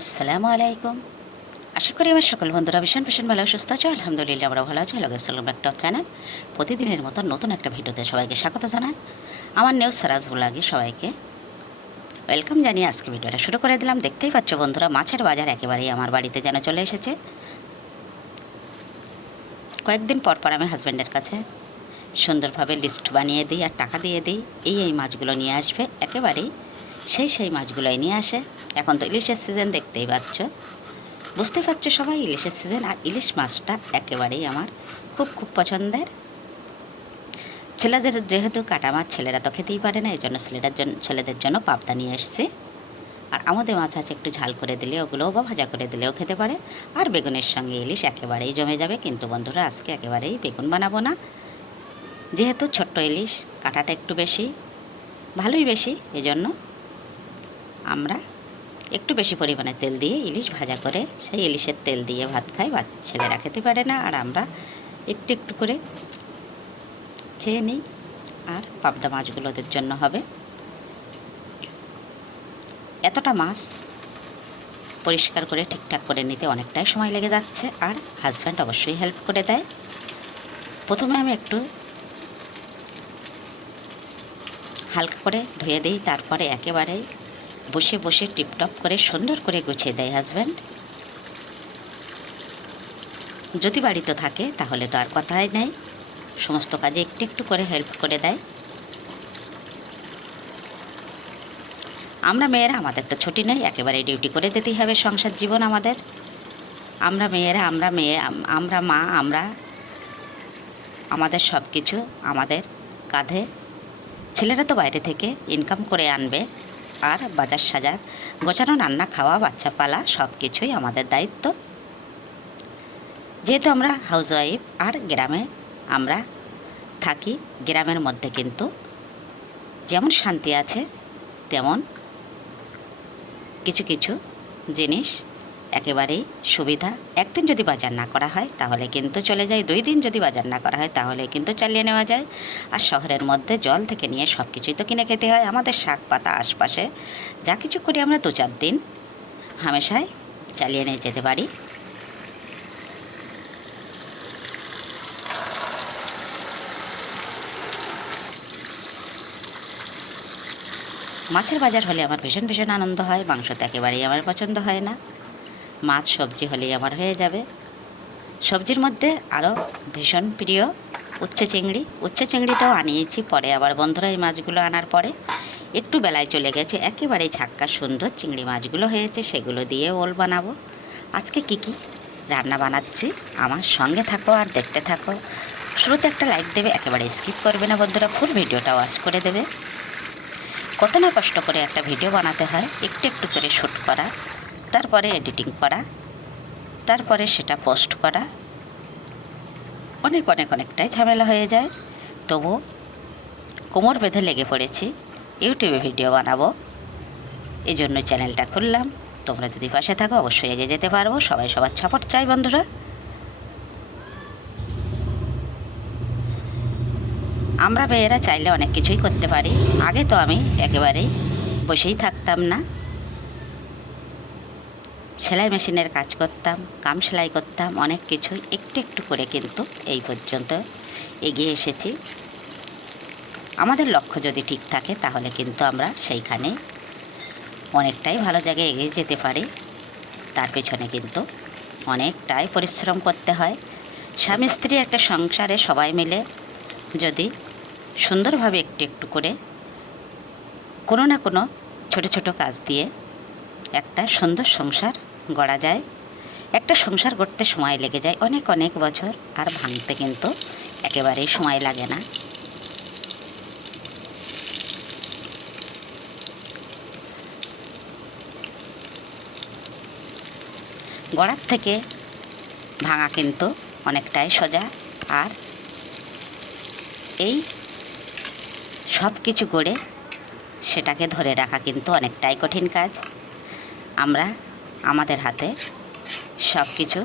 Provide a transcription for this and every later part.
আসসালামু আলাইকুম। আশা করি আমার সকল বন্ধুরা ভীষণ ভীষণ ভালো, সুস্থ আছো। আলহামদুলিল্লাহ আমরা ভালো আছি। হ্যালো সালাম একটা চ্যানেল প্রতিদিনের মতো নতুন একটা ভিডিওতে সবাইকে স্বাগত জানাই। আমার নিউজ সারাজ ব্লগে, সবাইকে ওয়েলকাম জানিয়ে আজকে ভিডিওটা শুরু করে দিলাম। দেখতেই পাচ্ছ বন্ধুরা, মাছের বাজার একেবারেই আমার বাড়িতে যেন চলে এসেছে। কয়েকদিন পর পর আমি হাজব্যান্ডের কাছে সুন্দরভাবে লিস্ট বানিয়ে দিই আর টাকা দিয়ে দিই। এই এই মাছগুলো নিয়ে আসবে। একেবারেই সেই সেই মাছগুলোই নিয়ে আসে। এখন তো ইলিশের সিজন দেখতেই পাচ্ছ। বুঝতে পারছ সবাই, ইলিশের সিজন আর ইলিশ মাছটা একেবারেই আমার খুব খুব পছন্দের। ছেলেদের যেহেতু কাটা মাছ, ছেলেরা তো খেতেই পারে না এই জন্য ছেলেটার জন্য ছেলেদের জন্য পাবদা নিয়ে এসছে আর আমাদের মাছ আছে, একটু ঝাল করে দিলে ওগুলোও বা ভাজা করে দিলেও খেতে পারে। আর বেগুনের সঙ্গে ইলিশ একেবারেই জমে যাবে। কিন্তু বন্ধুরা, আজকে একেবারেই বেগুন বানাবো না। যেহেতু ছোট্ট ইলিশ, কাটাটা একটু বেশি, ভালোই বেশি, এজন্য আমরা একটু বেশি পরিমাণে তেল দিয়ে ইলিশ ভাজা করে সেই ইলিশের তেল দিয়ে ভাত খাই বা ছেলেরা খেতে পারে না, আর আমরা একটু একটু করে খেয়ে নিই। আর পাবদা মাছগুলো ওদের জন্য হবে। এতটা মাছ পরিষ্কার করে, ঠিকঠাক করে নিতে অনেকটাই সময় লেগে যাচ্ছে, আর হাজব্যান্ড অবশ্যই হেল্প করে দেয়। প্রথমে আমি একটু হালকা করে ধুয়ে দিই, তারপরে একেবারেই বসে বসে টিপটপ করে সুন্দর করে গুছিয়ে দেয় হাজব্যান্ড যদি বাড়িতে থাকে, তাহলে তো আর কথাই নেই। সমস্ত কাজে একটু একটু করে হেল্প করে দেয়। আমরা মেয়েরা, আমাদের তো ছুটি নেই, একেবারে ডিউটি করে যেতেই হবে সংসার জীবন আমাদের। আমরা মেয়েরা, আমরা মেয়ে, আমরা মা, আমরা আমাদের সব কিছু আমাদের কাঁধে। ছেলেরা তো বাইরে থেকে ইনকাম করে আনবে। আর বাজার সাজার, গোছানো রান্না, খাওয়া, বাচ্চা পালা সব কিছুই আমাদের দায়িত্ব। যেহেতু আমরা হাউসওয়াইফ আর গ্রামে আমরা থাকি, গ্রামের মধ্যে কিন্তু যেমন শান্তি আছে, তেমন কিছু কিছু জিনিস একেবারেই সুবিধা। একদিন যদি বাজার না করা হয়, তাহলে কিন্তু চলে যায়। দুই দিন যদি বাজার না করা হয়, তাহলে কিন্তু চালিয়ে নেওয়া যায়। আর শহরের মধ্যে জল থেকে নিয়ে সব কিছুই তো কিনে খেতে হয়। আমাদের শাক পাতা আশপাশে। যা কিছু করি আমরা দু চার দিন হামেশাই চালিয়ে নিয়ে যেতে পারি। মাছের বাজার হলে আমার ভীষণ ভীষণ আনন্দ হয়। মাংস তো একেবারেই আমার পছন্দ হয় না। মাছ সবজি হলেই আমার হয়ে যাবে। সবজির মধ্যে আরও ভীষণ প্রিয় উচ্ছে চিংড়ি। উচ্ছে চিংড়িটাও আনিয়েছি, পরে আবার বন্ধুরা এই মাছগুলো আনার পরে একটু বেলায় চলে গেছে, একেবারেই ছাক্কা সুন্দর চিংড়ি মাছগুলো হয়েছে, সেগুলো দিয়ে ওল বানাবো। আজকে কি কি রান্না বানাচ্ছি, আমার সঙ্গে থাকো আর দেখতে থাকো। শুরুতে একটা লাইক দেবে, একেবারে স্কিপ করবে না বন্ধুরা, ফুল ভিডিওটা ওয়াচ করে দেবে। কত না কষ্ট করে একটা ভিডিও বানাতে হয়, একটু একটু করে শ্যুট করা। তারপরে এডিটিং করা, তারপরে সেটা পোস্ট করা। অনেক অনেক, অনেকটাই ঝামেলা হয়ে যায়। তবু কোমর বেঁধে লেগে পড়েছি ইউটিউবে ভিডিও বানাবো। এই জন্য চ্যানেলটা খুললাম। তোমরা যদি পাশে থাকো, অবশ্যই এগিয়ে যেতে পারব। সবাই সবার সাপোর্ট চাই, বন্ধুরা। আমরা মেয়েরা চাইলে অনেক কিছুই করতে পারি। আগে তো আমি একেবারেই বসেই থাকতাম না। সেলাই মেশিনের কাজ করতাম, কাম সেলাই করতাম, অনেক কিছুই একটু একটু করে কিন্তু এই পর্যন্ত এগিয়ে এসেছি। আমাদের লক্ষ্য যদি ঠিক থাকে তাহলে কিন্তু আমরা সেইখানে অনেকটাই ভালো জায়গায় এগিয়ে যেতে পারি। তার পেছনে কিন্তু অনেকটাই পরিশ্রম করতে হয়। স্বামী স্ত্রী একটা সংসারে সবাই মিলে যদি সুন্দরভাবে একটু একটু করে কোনো না কোনো ছোট ছোট কাজ দিয়ে একটা সুন্দর সংসার গড়া যায়। একটা সংসার করতে সময় লেগে যায় অনেক অনেক বছর, আর ভাঙতে কিন্তু একেবারেই সময় লাগে না। গড়ার থেকে ভাঙা কিন্তু অনেকটাই সোজা, আর এই সব কিছু করে সেটাকে ধরে রাখা কিন্তু অনেকটাই কঠিন কাজ। আমরা আমাদের হাতে। সব কিছু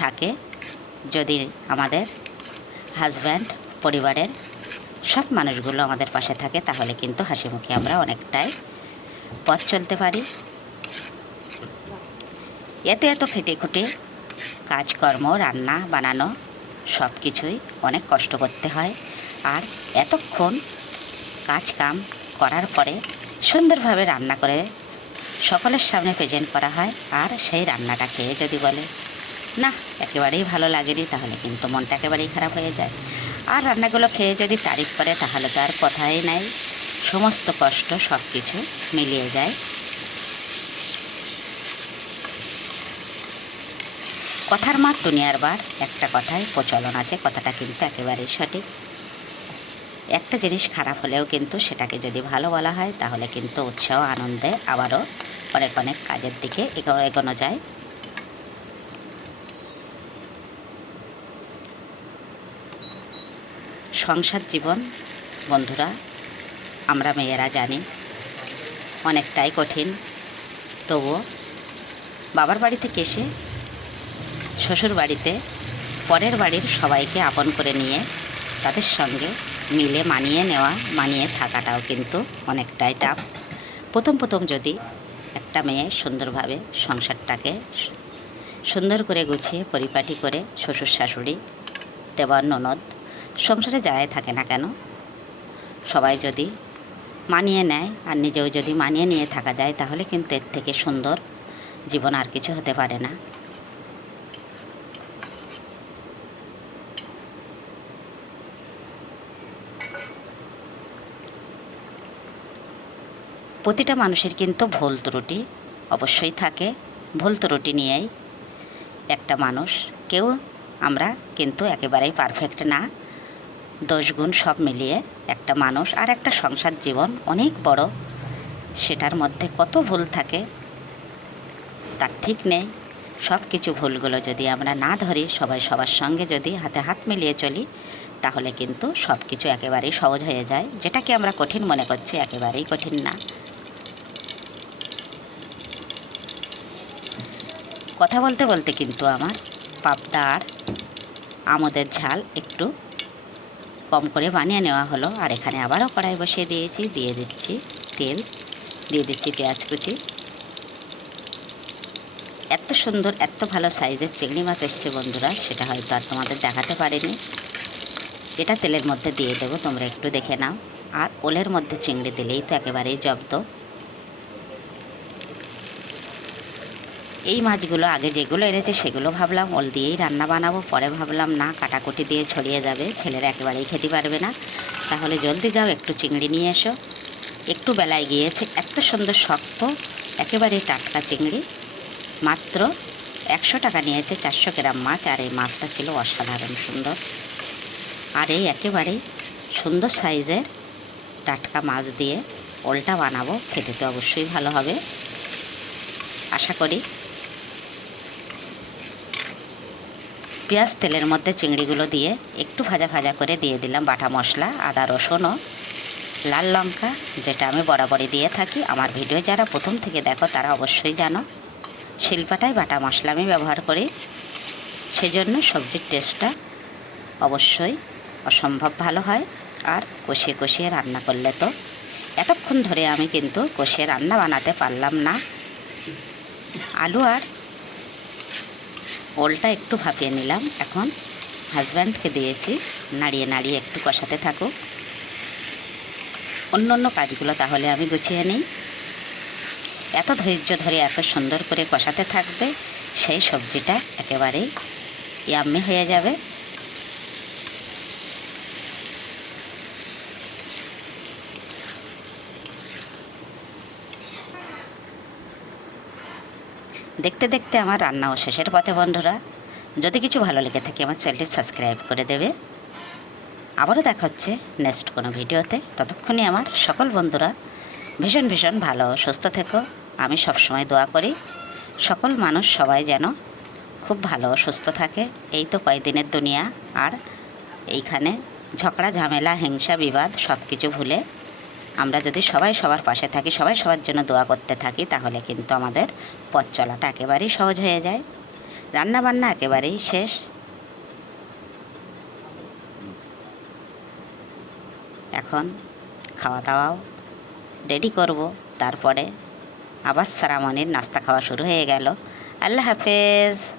থাকে যদি আমাদের হাজব্যান্ড পরিবারের সব মানুষগুলো আমাদের পাশে থাকে, তাহলে কিন্তু হাসি মুখে আমরা অনেকটাই পথ চলতে পারি। এত এত খেটে খুঁটে কাজকর্ম, রান্না, বানানো, সব কিছুই অনেক কষ্ট করতে হয়। আর এতক্ষণ কাজ কাম করার পরে সুন্দরভাবে রান্না করে সকলের সামনে প্রেজেন্ট করা হয়, আর সেই রান্নাটা খেয়ে যদি বলে, না, একেবারেই ভালো লাগেনি, তাহলে কিন্তু মনটা একেবারেই খারাপ হয়ে যায়। আর রান্নাগুলো খেয়ে যদি তারিফ করে, তাহলে তো আর কথাই নাই। সমস্ত কষ্ট সব কিছু মিলিয়ে যায়। কথার মার দুনিয়ার বার, একটা কথায় প্রচলন আছে, কথাটা কিন্তু একেবারেই সঠিক। একটা জিনিস খারাপ হলেও কিন্তু সেটাকে যদি ভালো বলা হয়, তাহলে কিন্তু উৎসাহ, আনন্দে আবারও অনেক অনেক কাজের দিকে এগো- এগোনো যায়। সংসার জীবন, বন্ধুরা, আমরা মেয়েরা জানি, অনেকটাই কঠিন। তবুও বাবার বাড়ি থেকে এসে শ্বশুর বাড়িতে, পরের বাড়ির সবাইকে আপন করে নিয়ে তাদের সঙ্গে মিলে মানিয়ে নেওয়া, মানিয়ে থাকাটাও কিন্তু অনেকটাই টাফ প্রথম প্রথম যদি একটা মেয়ে সুন্দরভাবে সংসারটাকে সুন্দর করে গুছিয়ে, পরিপাটি করে, শ্বশুর শাশুড়ি, দেওয়ার ননদ, সংসারে যায় থাকে না কেন, সবাই যদি মানিয়ে নেয় আর নিজেও যদি মানিয়ে নিয়ে থাকা যায়, তাহলে কিন্তু এর থেকে সুন্দর জীবন আর কিছু হতে পারে না। প্রতিটা মানুষের কিন্তু ভুল ত্রুটি অবশ্যই থাকে। ভুল ত্রুটি নিয়েই একটা মানুষ, কেউ আমরা কিন্তু একেবারেই পারফেক্ট না। দোষ গুণ সব মিলিয়ে একটা মানুষ আর একটা সংসার জীবন অনেক বড়। সেটার মধ্যে কত ভুল থাকে তার ঠিক নেই। সব কিছু ভুলগুলো যদি আমরা না ধরি, সবাই সবার সঙ্গে যদি হাতে হাত মিলিয়ে চলি, তাহলে কিন্তু সব কিছু একেবারেই সহজ হয়ে যায়। যেটাকে আমরা কঠিন মনে করছি, একেবারেই কঠিন না। কথা বলতে বলতে কিন্তু আমার পাবদা আর আমোদের ঝাল একটু কম করে বানিয়ে নেওয়া হলো। আর এখানে আবারও কড়াই বসিয়ে দিয়েছি, দিয়ে দিচ্ছি তেল, দিয়ে দিচ্ছি পেঁয়াজ কুচি। এত সুন্দর, এত ভালো সাইজের চিংড়ি মাছ এসছে বন্ধুরা, সেটা হয়তো আর তোমাদের দেখাতে পারিনি। এটা তেলের মধ্যে দিয়ে দেবো, তোমরা একটু দেখে নাও। আর ওলের মধ্যে চিংড়ি দিলেই তো একেবারেই জব্দ। এই মাছগুলো আগে যেগুলো এনেছে সেগুলো ভাবলাম ওল দিয়েই রান্না বানাবো। পরে ভাবলাম, না, কাটাকুটি দিয়ে ছড়িয়ে যাবে, ছেলেরা একেবারেই খেতে পারবে না। তাহলে জলদি যাও, একটু চিংড়ি নিয়ে এসো। একটু বেলায় গিয়েছে, এত সুন্দর শক্ত, একেবারে টাটকা চিংড়ি। মাত্র একশো টাকা নিয়েছে চারশো গ্রাম মাছ, আর এই মাছটা ছিল অসাধারণ সুন্দর। আর এই একেবারেই সুন্দর সাইজের টাটকা মাছ দিয়ে ওলটা বানাবো, খেতে তো অবশ্যই ভালো হবে। আশা করি পেঁয়াজ তেলের মধ্যে চিংড়িগুলো দিয়ে একটু ভাজা ভাজা করে দিয়ে দিলাম, বাটা মশলা, আদা রসুনও, লাল লঙ্কা, যেটা আমি বরাবরই দিয়ে থাকি। আমার ভিডিও যারা প্রথম থেকে দেখো, তারা অবশ্যই জানো। শিল্পাটাই বাটা মশলা আমি ব্যবহার করি। সেজন্য সবজির টেস্টটা অবশ্যই অসম্ভব ভালো হয় আর কষিয়ে কষিয়ে রান্না করলে তো এতক্ষণ ধরে আমি কিন্তু কষিয়ে রান্না বানাতে পারলাম না। আলু আর ওলটা একটু ভাপিয়ে নিলাম। এখন হাজব্যান্ডকে দিয়েছি, নাড়িয়ে নাড়িয়ে একটু কষাতে থাকো অন্য অন্য কাজগুলো তাহলে আমি গুছিয়ে নিই। এত ধৈর্য ধরে এত সুন্দর করে কষাতে থাকবে, সেই সবজিটা একেবারেই ইয়াম্মি হয়ে যাবে। দেখতে দেখতে আমার রান্নাও শেষের পথে, বন্ধুরা। যদি কিছু ভালো লেগে থাকে, আমার চ্যানেলটি সাবস্ক্রাইব করে দেবে। আবারও দেখা হচ্ছে নেক্সট কোনো ভিডিওতে। ততক্ষণে আমার সকল বন্ধুরা ভীষণ ভীষণ ভালো, সুস্থ থেকো। আমি সবসময় দোয়া করি, সকল মানুষ সবাই যেন খুব ভালো, সুস্থ থাকে। এই তো কয়েকদিনের দুনিয়া, আর এইখানে ঝগড়া, ঝামেলা, হিংসা, বিবাদ সব কিছু ভুলে আমরা যদি সবাই সবার পাশে থাকি, সবাই সবার জন্য দোয়া করতে থাকি, তাহলে কিন্তু আমাদের পথ চলাটা একেবারেই সহজ হয়ে যায়। রান্না বান্না একেবারেই শেষ। এখন খাওয়া দাওয়াও রেডি করব। তারপরে আবার সারামণির নাস্তা খাওয়া শুরু হয়ে গেল। আল্লাহ হাফেজ।